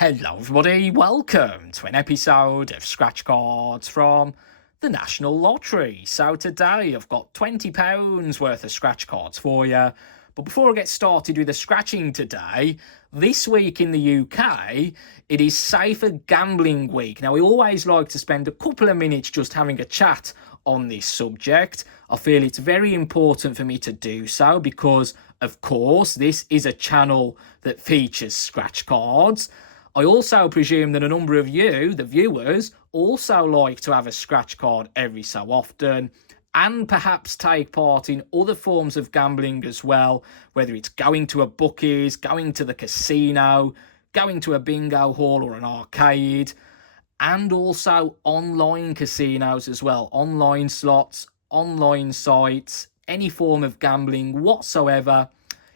Hello everybody, welcome to an episode of Scratch Cards from the National Lottery. So today I've got £20 worth of scratch cards for you. But before I get started with the scratching today, this week in the UK, it is Safer Gambling Week. Now, we always like to spend a couple of minutes just having a chat on this subject. I feel it's very important for me to do so because, of course, this is a channel that features scratch cards. I also presume that a number of you, the viewers, also like to have a scratch card every so often and perhaps take part in other forms of gambling as well, whether it's going to a bookies, going to the casino, going to a bingo hall or an arcade, and also online casinos as well, online slots, online sites, any form of gambling whatsoever.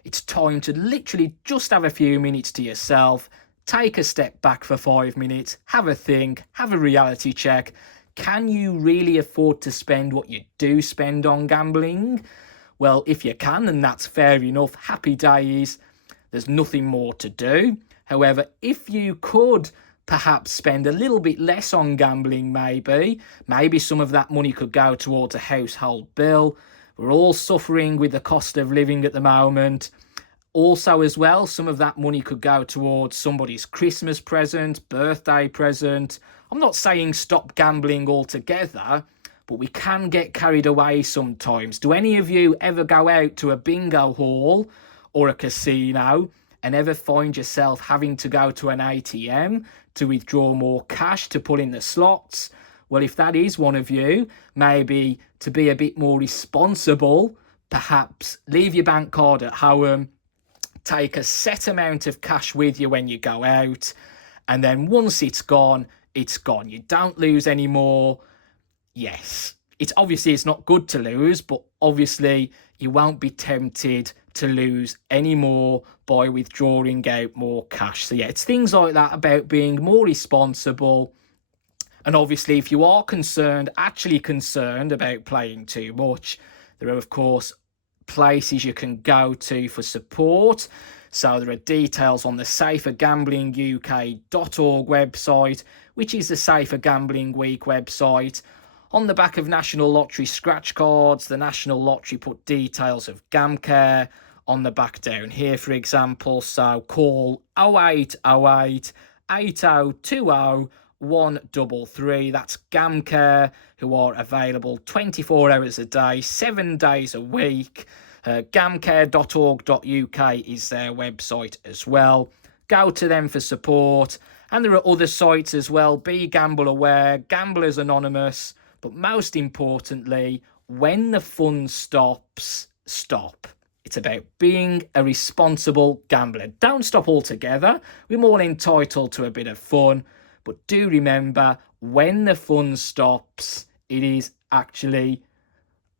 It's time to literally just have a few minutes to yourself. Take a step back for 5 minutes, have a think, have a reality check. Can you really afford to spend what you do spend on gambling? Well, if you can, then that's fair enough. Happy days. There's nothing more to do. However, if you could perhaps spend a little bit less on gambling, maybe some of that money could go towards a household bill. We're all suffering with the cost of living at the moment. Also, as well, some of that money could go towards somebody's Christmas present, birthday present. I'm not saying stop gambling altogether, but we can get carried away sometimes. Do any of you ever go out to a bingo hall or a casino and ever find yourself having to go to an ATM to withdraw more cash to put in the slots? Well, if that is one of you, maybe to be a bit more responsible, perhaps leave your bank card at home. Take a set amount of cash with you when you go out, and then once it's gone, it's gone. You don't lose any more. Yes, it's not good to lose, but obviously you won't be tempted to lose any more by withdrawing out more cash. So yeah, it's things like that about being more responsible. And obviously, if you are actually concerned about playing too much, there are, of course, places you can go to for support. So there are details on the safergamblinguk.org website, which is the Safer Gambling Week website. On the back of National Lottery scratch cards, the National Lottery put details of GamCare on the back down here, for example. So call 0808 8020 133. That's GamCare, who are available 24 hours a day, 7 days a week. Gamcare.org.uk is their website as well. Go to them for support. And there are other sites as well. Be Gamble Aware, Gamblers Anonymous. But most importantly, when the fun stops, stop. It's about being a responsible gambler. Don't stop altogether. We're all entitled to a bit of fun. But do remember, when the fun stops, it is actually,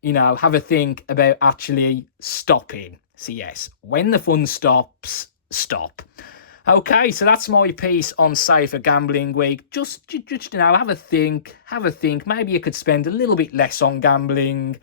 have a think about actually stopping. So yes, when the fun stops, stop. Okay, so that's my piece on Safer Gambling Week. Just have a think. Maybe you could spend a little bit less on gambling.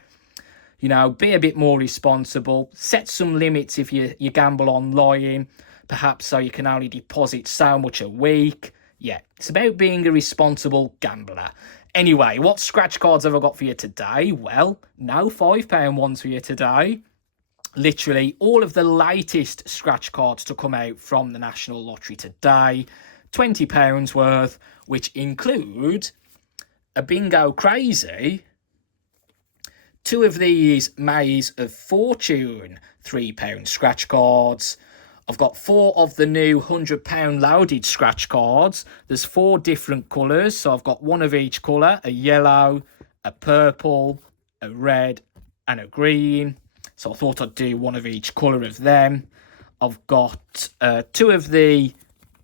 Be a bit more responsible. Set some limits if you gamble online, perhaps so you can only deposit so much a week. Yeah, it's about being a responsible gambler. Anyway, what scratch cards have I got for you today? Well, no £5 ones for you today. Literally all of the latest scratch cards to come out from the National Lottery today. £20 worth, which include a Bingo Crazy, 2 of these Maze of Fortune £3 scratch cards. I've got 4 of the new £100 loaded scratch cards. There's 4 different colours, so I've got 1 of each colour, a yellow, a purple, a red and a green. So I thought I'd do 1 of each colour of them. I've got 2 of the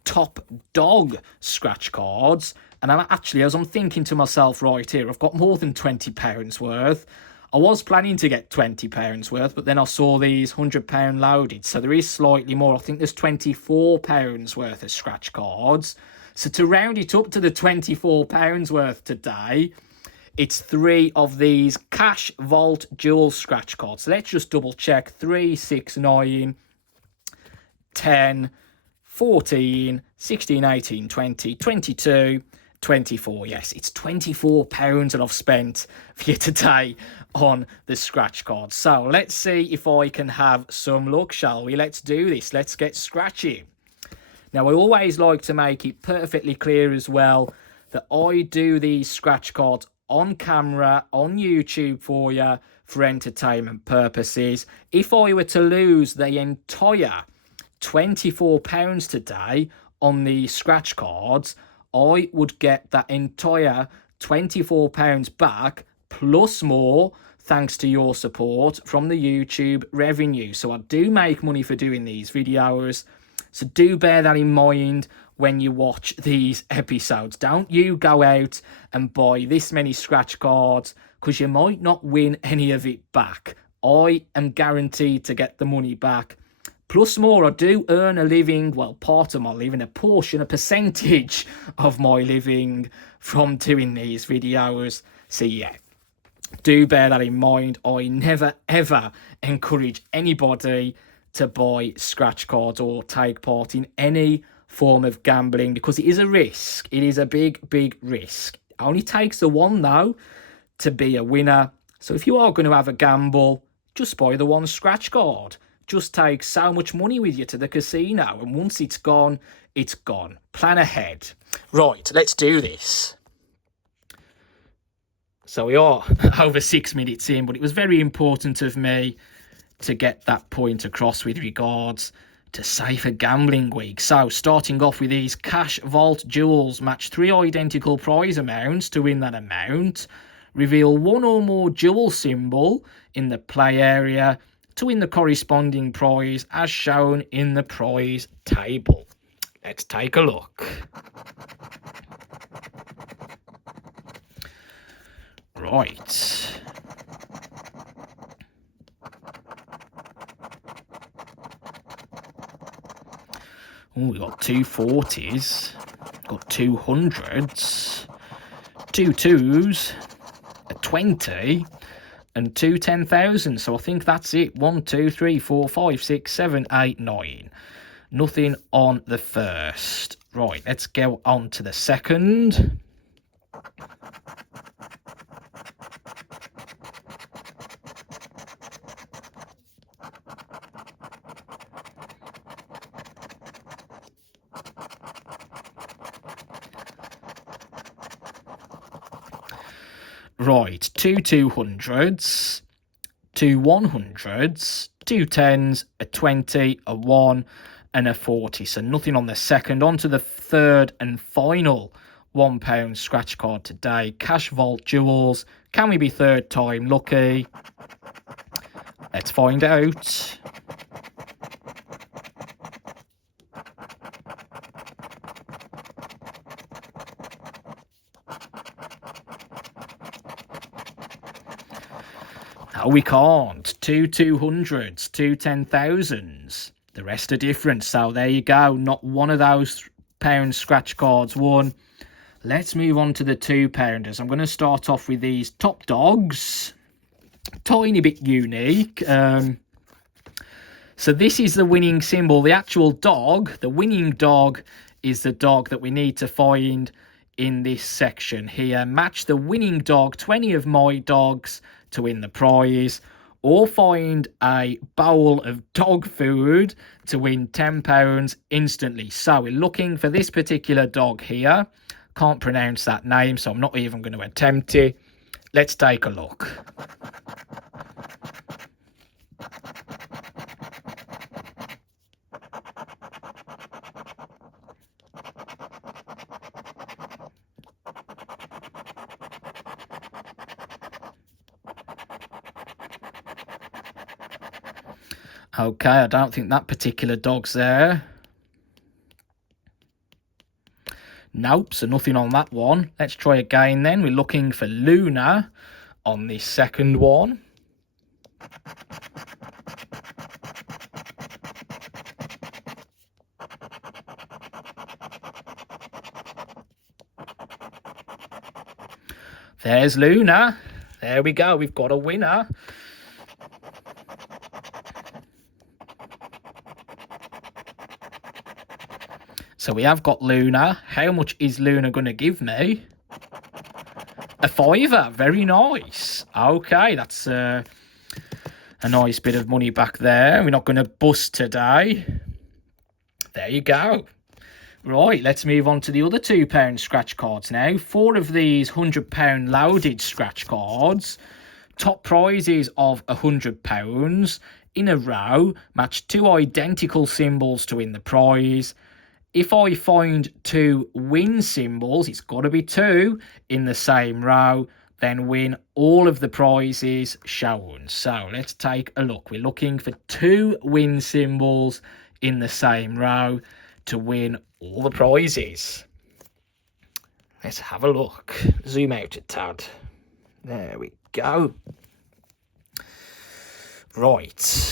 Top Dog scratch cards. And as I'm thinking to myself right here, I've got more than £20 worth. I was planning to get £20 worth, but then I saw these £100 loaded. So there is slightly more. I think there's £24 worth of scratch cards. So to round it up to the £24 worth today, it's 3 of these Cash Vault Dual scratch cards. So let's just double check. 3, 6, 9, 10, 14, 16, 18, 20, 22, 24. Yes, it's £24 that I've spent for you today on the scratch card. So let's see if I can have some luck, shall we? Let's do this. Let's get scratchy. Now, I always like to make it perfectly clear as well that I do these scratch cards on camera, on YouTube for you, for entertainment purposes. If I were to lose the entire £24 today on the scratch cards, I would get that entire £24 back plus more, thanks to your support from the YouTube revenue. So I do make money for doing these videos. So do bear that in mind when you watch these episodes. Don't you go out and buy this many scratch cards, because you might not win any of it back. I am guaranteed to get the money back. Plus more, I do earn a living, well, part of my living, a portion, a percentage of my living from doing these videos. So yeah, do bear that in mind. I never ever encourage anybody to buy scratch cards or take part in any form of gambling, because it is a risk. It is a big, big risk. It only takes the one, though, to be a winner. So if you are going to have a gamble, just buy the one scratch card. Just take so much money with you to the casino, and once it's gone, it's gone. Plan ahead. Right, let's do this. So we are over 6 minutes in, but it was very important of me to get that point across with regards to safer gambling week. So starting off with these cash vault jewels, match 3 identical prize amounts to win that amount. Reveal 1 or more jewel symbol in the play area to win the corresponding prize as shown in the prize table. Let's take a look. Right. Oh, we got 2 40s, got 2 hundreds, 2 2s, a 20, and 2 10,000. So I think that's it. 1, 2, 3, 4, 5, 6, 7, 8, 9. Nothing on the first. Right, let's go on to the second. Right, 2 200s, 2 100s, 2 10s, a 20, a 1, and a 40. So nothing on the second. On to the third and final £1 scratch card today. Cash Vault Jewels. Can we be third time lucky? Let's find out. No, we can't. 2 200s, 2 10,000s. The rest are different. So there you go. Not one of those pound scratch cards won. Let's move on to the £2-pounders. I'm going to start off with these top dogs. Tiny bit unique. So this is the winning symbol. The actual dog, the winning dog, is the dog that we need to find in this section here. Match the winning dog, 20 of my dogs, to win the prize, or find a bowl of dog food to win £10 instantly. So we're looking for this particular dog here. Can't pronounce that name, so I'm not even going to attempt it. Let's take a look. Okay, I don't think that particular dog's there. Nope, so nothing on that one. Let's try again then. We're looking for Luna on this second one. There's Luna. There we go. We've got a winner. So we have got Luna. How much is Luna going to give me? A fiver. Very nice. Okay, that's a nice bit of money back there. We're not going to bust today. There you go. Right, let's move on to the other £2 scratch cards now. 4 of these £100 loaded scratch cards. Top prizes of £100 in a row. Match 2 identical symbols to win the prize. If I find 2 win symbols, it's got to be 2 in the same row, then win all of the prizes shown. So let's take a look. We're looking for 2 win symbols in the same row to win all the prizes. Let's have a look. Zoom out a tad. There we go. Right.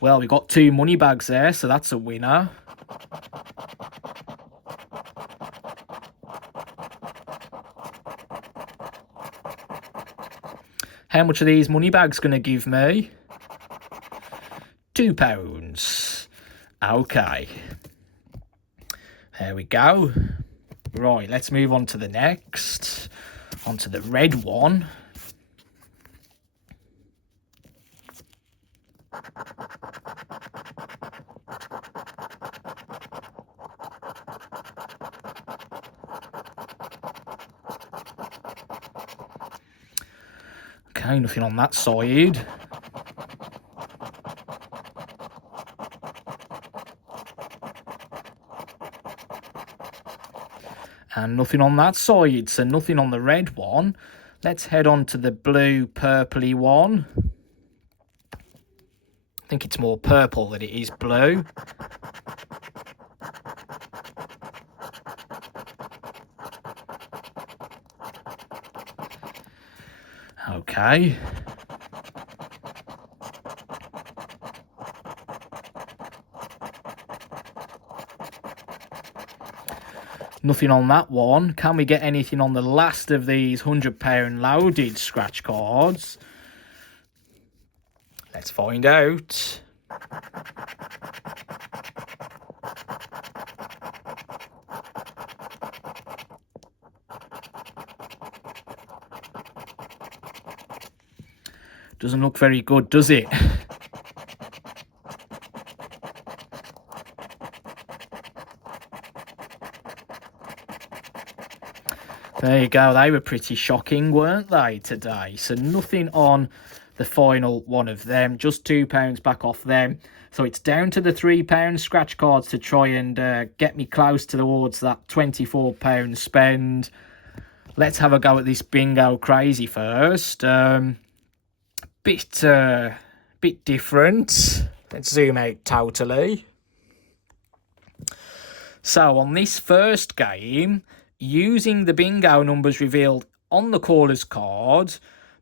Well, we got 2 money bags there, so that's a winner. How much are these money bags going to give me? £2. Okay. There we go. Right, let's move on to the next. On to the red one. Okay, nothing on that side. And nothing on that side, so nothing on the red one. Let's head on to the blue purpley one. I think it's more purple than it is blue. Okay. Nothing on that one. Can we get anything on the last of these £100 loaded scratch cards? Let's find out. Doesn't look very good, does it? There you go. They were pretty shocking, weren't they, today? So nothing on the final one of them. Just £2 back off them. So it's down to the £3 scratch cards to try and get me close towards that £24 spend. Let's have a go at this bingo crazy first. Bit different. Let's zoom out totally. So on this first game, using the bingo numbers revealed on the caller's card,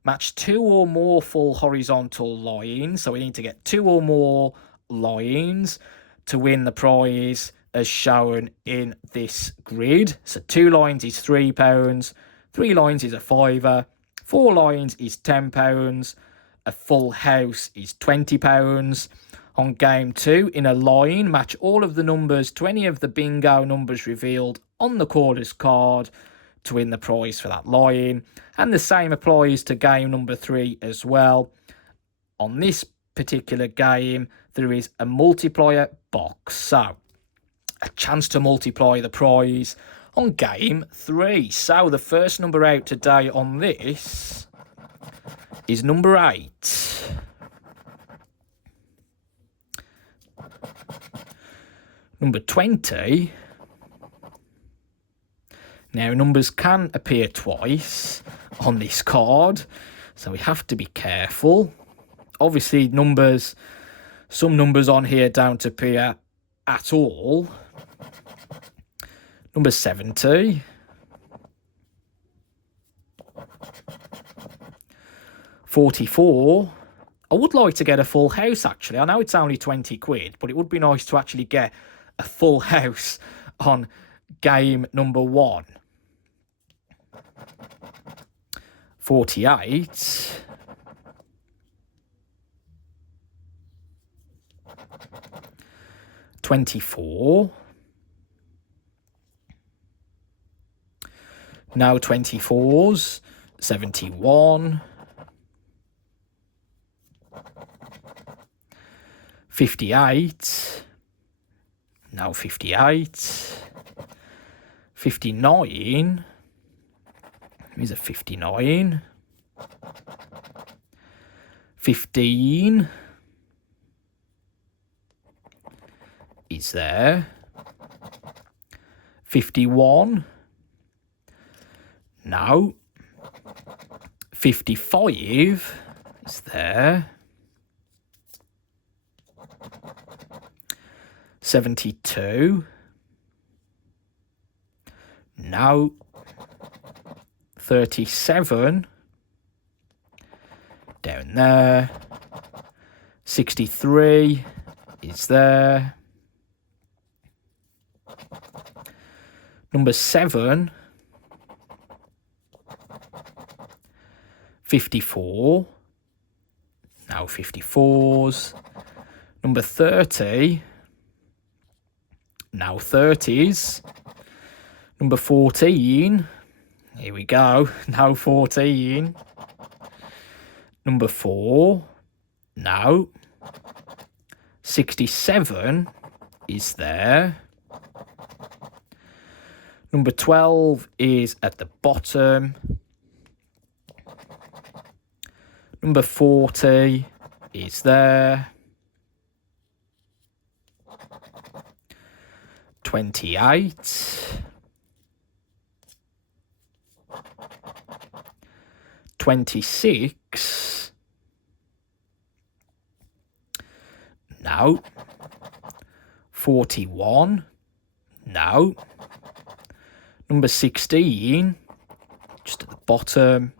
match 2 or more full horizontal lines. So we need to get 2 or more lines to win the prize as shown in this grid. So 2 lines is £3, 3 lines is a fiver, 4 lines is £10, a full house is £20. On game 2, in a line, match all of the numbers to any of the bingo numbers revealed on the caller's card to win the prize for that line. And the same applies to game number 3 as well. On this particular game, there is a multiplier box. So, a chance to multiply the prize on game 3. So, the first number out today on this is number 8. Number 20. Now, numbers can appear twice on this card, so we have to be careful. Obviously, some numbers on here don't appear at all. Number 70. 44. I would like to get a full house, actually. I know it's only 20 quid, but it would be nice to actually get a full house on game number 1. 48. 24. Now 24s. 71. 58. Now 58. 59. Here's a 59. 15 is there. 51. No. 55 is there. 72. No. 37. Down there. 63 is there. Number 7. 54. Now 54s. Number 30. Now 30s. Number 14. Here we go. Now 14. Number 4. No. 67 is there. Number 12 is at the bottom. Number 40 is there. 28. 26. No. 41. No. Number 16. Just at the bottom.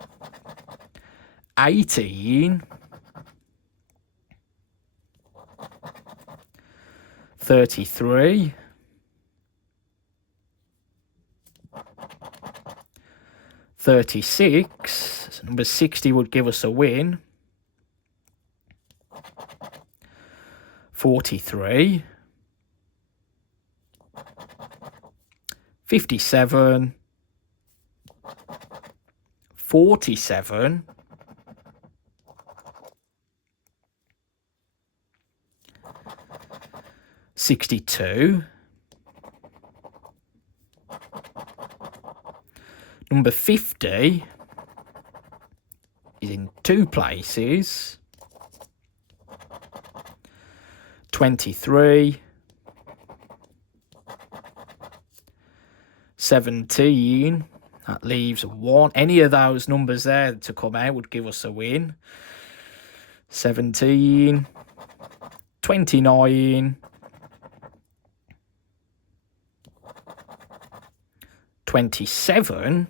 18. 33. 36. So number 60 would give us a win. 43. 57. 47. 62. Number 50 is in 2 places. 23. 17. That leaves 1. Any of those numbers there to come out would give us a win. 17. 29. 27.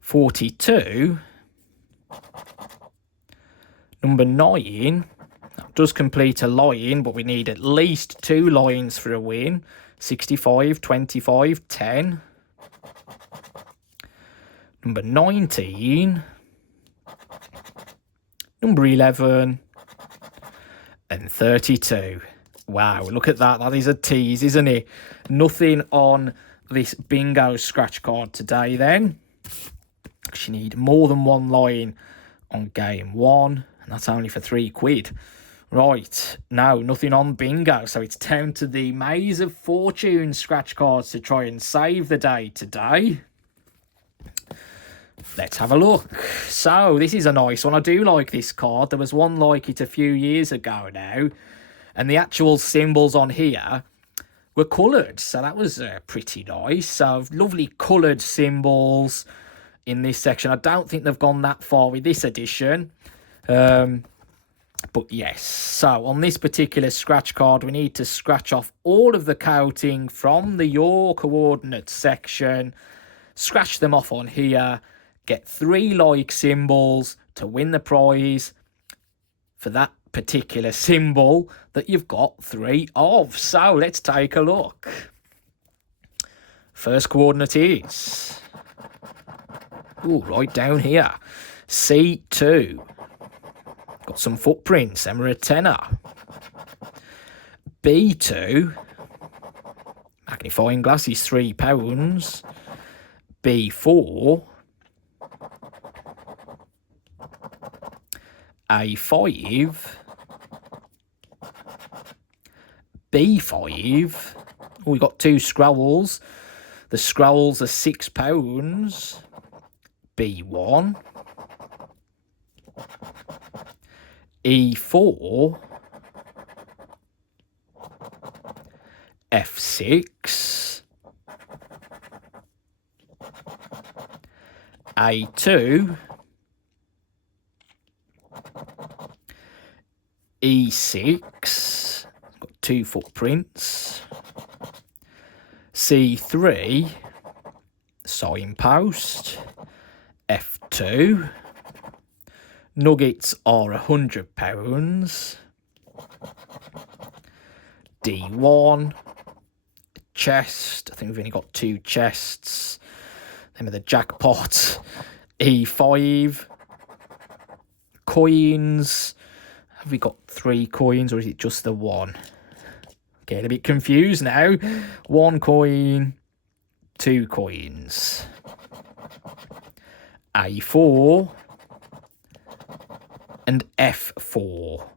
42. Number 9. That does complete a line, but we need at least 2 lines for a win. 65, 25, 10. Number 19. Number 11. And 32. Wow, look at that. That is a tease, isn't it? Nothing on this bingo scratch card today then. You need more than 1 line on game 1. And that's only for £3. Right, no, nothing on bingo. So it's down to the Maze of Fortune scratch cards to try and save the day today. Let's have a look. So this is a nice one. I do like this card. There was one like it a few years ago now. And the actual symbols on here were coloured. So that was pretty nice. So lovely coloured symbols in this section. I don't think they've gone that far with this edition. But yes, so on this particular scratch card, we need to scratch off all of the coating from the Your Coordinates section. Scratch them off on here. Get 3 like symbols to win the prize for that particular symbol that you've got 3 of. So let's take a look. First coordinate is, right down here, C2. Got some footprints, them are a tenner. B2, magnifying glass is £3. B4, A5, B5. Oh, we got two scrolls. The scrolls are £6. B1, E4, F6, A2, E6, got two footprints, C3, signpost, F2, nuggets are £100, D1, chest, I think we've only got two chests, them are the jackpot, E5, coins, have we got 3 coins or is it just the one? Getting a bit confused now. 1 coin, 2 coins. A4 and F4.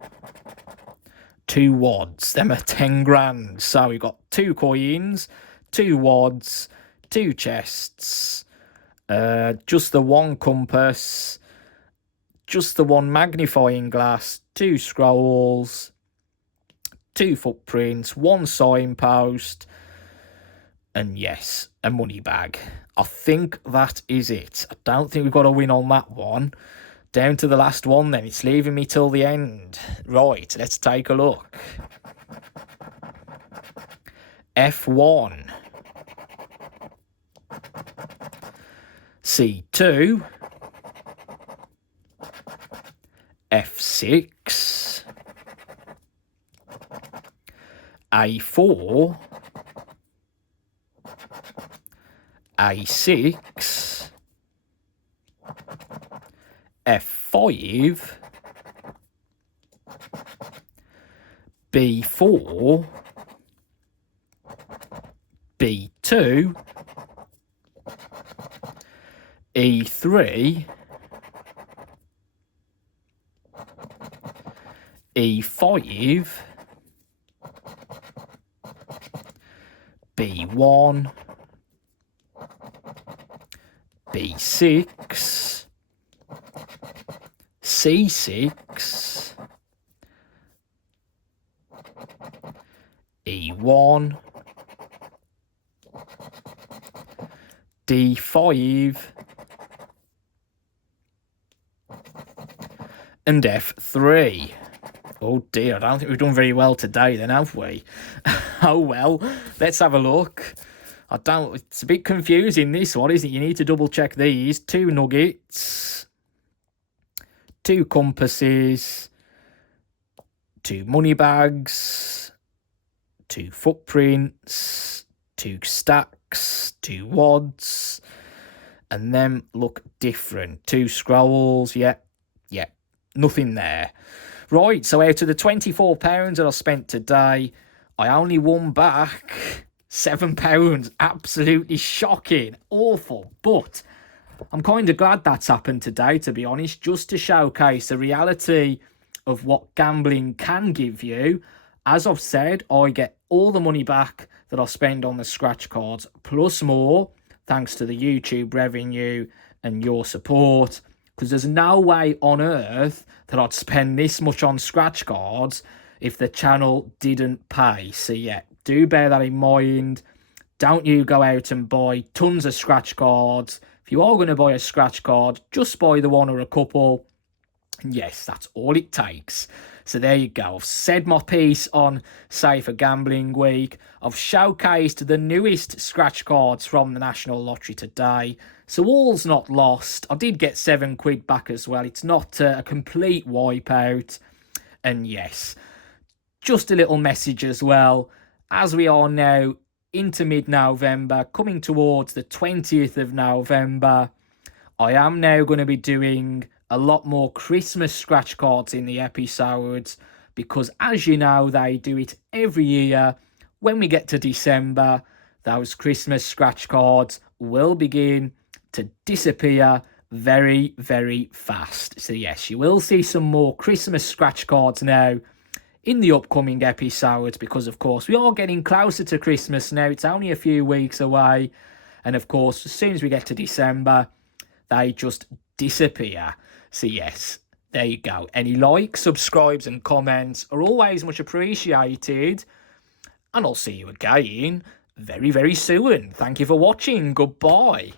2 wads, them are 10 grand. So we've got 2 coins, 2 wads, 2 chests, just the 1 compass, just the 1 magnifying glass, 2 scrolls, 2 footprints, 1 signpost, and yes, a money bag. I think that is it. I don't think we've got a win on that one. Down to the last one then. It's leaving me till the end. Right, let's take a look. F1. C2. F6. A4. A6. F5. B4. B2. E3. E5. B1. B6. C6. E1. D5. And F3. Oh dear, I don't think we've done very well today then, have we? Oh well, let's have a look. It's a bit confusing this one, isn't it? You need to double check these. 2 nuggets, 2 compasses, 2 money bags, 2 footprints, 2 stacks, 2 wads, and them look different. 2 scrolls, yeah, nothing there. Right, so out of the £24 that I spent today, I only won back £7. Absolutely shocking, awful, but I'm kind of glad that's happened today, to be honest, just to showcase the reality of what gambling can give you. As I've said, I get all the money back that I spend on the scratch cards, plus more, thanks to the YouTube revenue and your support, because there's no way on earth that I'd spend this much on scratch cards if the channel didn't pay. So yeah, do bear that in mind. Don't you go out and buy tons of scratch cards. If you are going to buy a scratch card, just buy the one or a couple. And yes, that's all it takes. So there you go. I've said my piece on Safer Gambling Week. I've showcased the newest scratch cards from the National Lottery today. So all's not lost. I did get £7 back as well. It's not a complete wipeout. And yes, just a little message as well. As we are now into mid-November, coming towards the 20th of November, I am now going to be doing a lot more Christmas scratch cards in the episodes because, as you know, they do it every year. When we get to December, those Christmas scratch cards will begin to disappear very, very fast. So yes, you will see some more Christmas scratch cards now in the upcoming episodes because, of course, we are getting closer to Christmas now. It's only a few weeks away. And, of course, as soon as we get to December, they just disappear. So yes, there you go. Any likes, subscribes and comments are always much appreciated. And I'll see you again very, very soon. Thank you for watching. Goodbye.